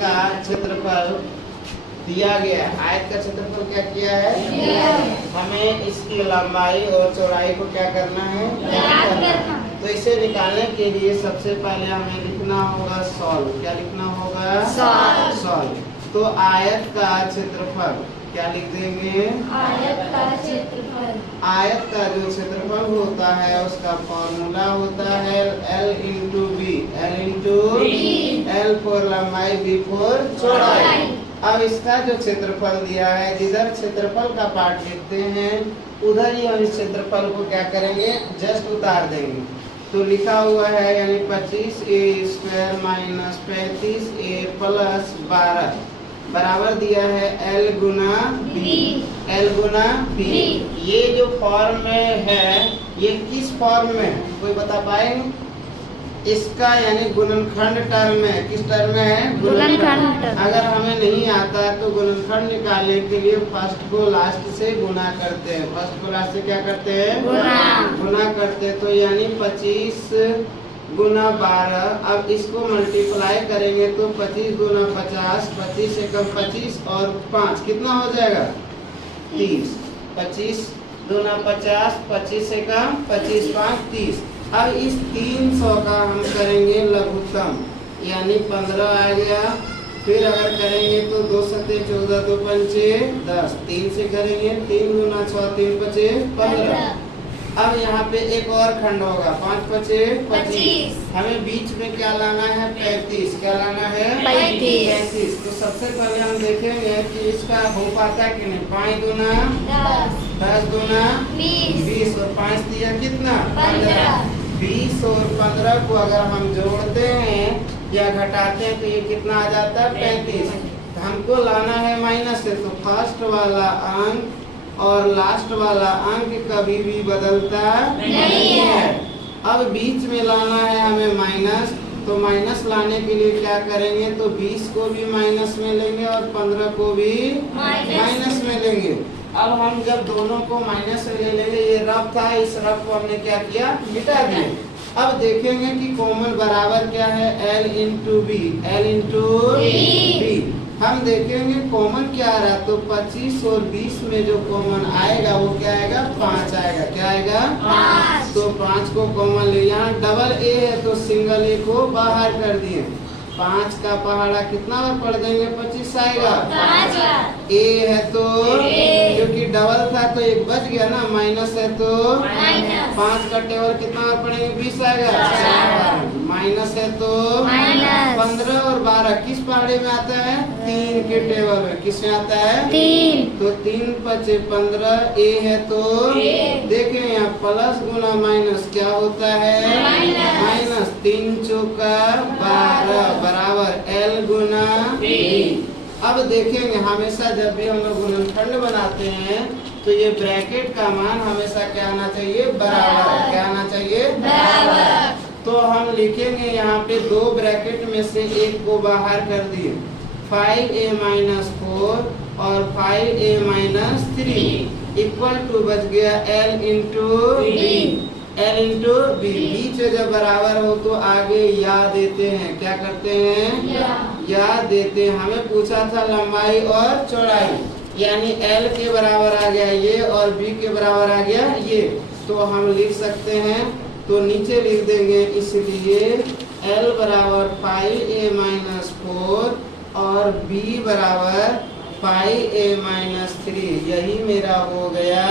का क्षेत्रफल दिया गया। आयत का क्षेत्रफल क्या किया है? हमें इसकी लंबाई और चौड़ाई को क्या करना है? ज्ञात करना। तो इसे निकालने के लिए सबसे पहले हमें लिखना होगा सॉल्व। क्या लिखना होगा? सॉल्व। तो आयत का क्षेत्रफल क्या लिख देंगे? आयत का क्षेत्रफल। आयत का जो क्षेत्रफल होता है उसका फॉर्मूला होता है L into B. L for लंबाई, B फॉर चौड़ाई। अब इसका जो क्षेत्रफल दिया है, जिधर क्षेत्रफल का पार्ट लिखते हैं उधर ही हम इस क्षेत्रफल को क्या करेंगे? जस्ट उतार देंगे। तो लिखा हुआ है यानी 25a² माइनस 35a प्लस 12 बराबर दिया है L गुना B। L गुना B। ये जो फॉर्म में है ये किस फॉर्म में है? कोई बता पाएंगे? इसका यानी गुणनखंड टर्म है। किस टर्म में है? गुणनखंड। अगर हमें नहीं आता है तो गुणनखंड निकालने के लिए फर्स्ट को लास्ट से गुना करते हैं। फर्स्ट को लास्ट से क्या करते हैं? गुना करते हैं। तो यानी 25 गुना 12। अब इसको मल्टीप्लाई करेंगे तो 25 गुना 50, 25 एकम 25 और 5 कितना हो जाएगा? 30। 25 गुना 50, 25 एकम 25, 5 30। अब इस 300 का हम करेंगे लघुत्तम यानी 15 आ गया। फिर अगर करेंगे तो 2 सत्ते 14, 2 पंचे 10। 3 से करेंगे 3 गुना 6, 3 पचे 15। अब यहाँ पे एक और खंड होगा 5 पचे 25। हमें बीच में क्या लाना है? 35। क्या लाना है? 35। तो सबसे पहले हम देखेंगे कि इसका हो पाता है कि नहीं। 5 गुना 10 गुना 20 और 5 दिया कितना? 15। 20 और 15 को अगर हम जोड़ते हैं या घटाते हैं तो ये कितना आ जाता है? 35। तो हमको लाना है माइनस से। तो फर्स्ट वाला अंक और लास्ट वाला अंक कभी भी बदलता नहीं है। अब बीच में लाना है हमें माइनस। तो माइनस लाने के लिए क्या करेंगे? तो 20 को भी माइनस में लेंगे और 15 को भी माइनस में लेंगे। अब हम जब दोनों को माइनस में ले लेंगे, ये रफ था, इस रफ को हमने क्या किया? मिटा दिया। अब देखेंगे कि कॉमन बराबर क्या है? L into B. हम देखेंगे कॉमन क्या आ रहा है। तो 25 और 20 में जो कॉमन आएगा वो क्या आएगा? 5 आएगा। क्या आएगा? 5। तो 5 को कॉमन ले। यहाँ डबल A है तो सिंगल A को बाहर कर दिए। 5 का पहाड़ा कितना बार पढ़ देंगे? 25 आएगा। A है तो क्योंकि डबल था तो एक बच गया ना। माइनस है तो 5 का टेबल कितना बार पढ़ेंगे? 20 आएगा। माइनस है तो 15 और 12 किस पहाड़े में आता है? 3 के टेबल में। किस में आता है? 3। तो 3 पचे 15। A है तो देखें यहाँ प्लस गुना माइनस क्या होता है? माइनस। 3 चौका 12 बराबर L गुना B। अब देखेंगे हमेशा जब भी हम लोग गुणनखंड बनाते हैं तो ये ब्रैकेट का मान हमेशा क्या आना चाहिए? बराबर। क्या आना चाहिए? बराबर। तो हम लिखेंगे यहाँ पे 2 ब्रैकेट में से एक को बाहर कर दिए। 5a माइनस 4 और 5a माइनस 3 इक्वल टू बच गया L इंटू बी। बीच जब बराबर हो तो आगे या देते हैं। क्या करते हैं? या देते हैं। हमें पूछा था लंबाई और चौड़ाई यानी L के बराबर आ गया ये और B के बराबर आ गया ये। तो हम लिख सकते हैं तो नीचे लिख देंगे। इसलिए L बराबर 5a माइनस 4 और B बराबर 5a माइनस 3। यही मेरा हो गया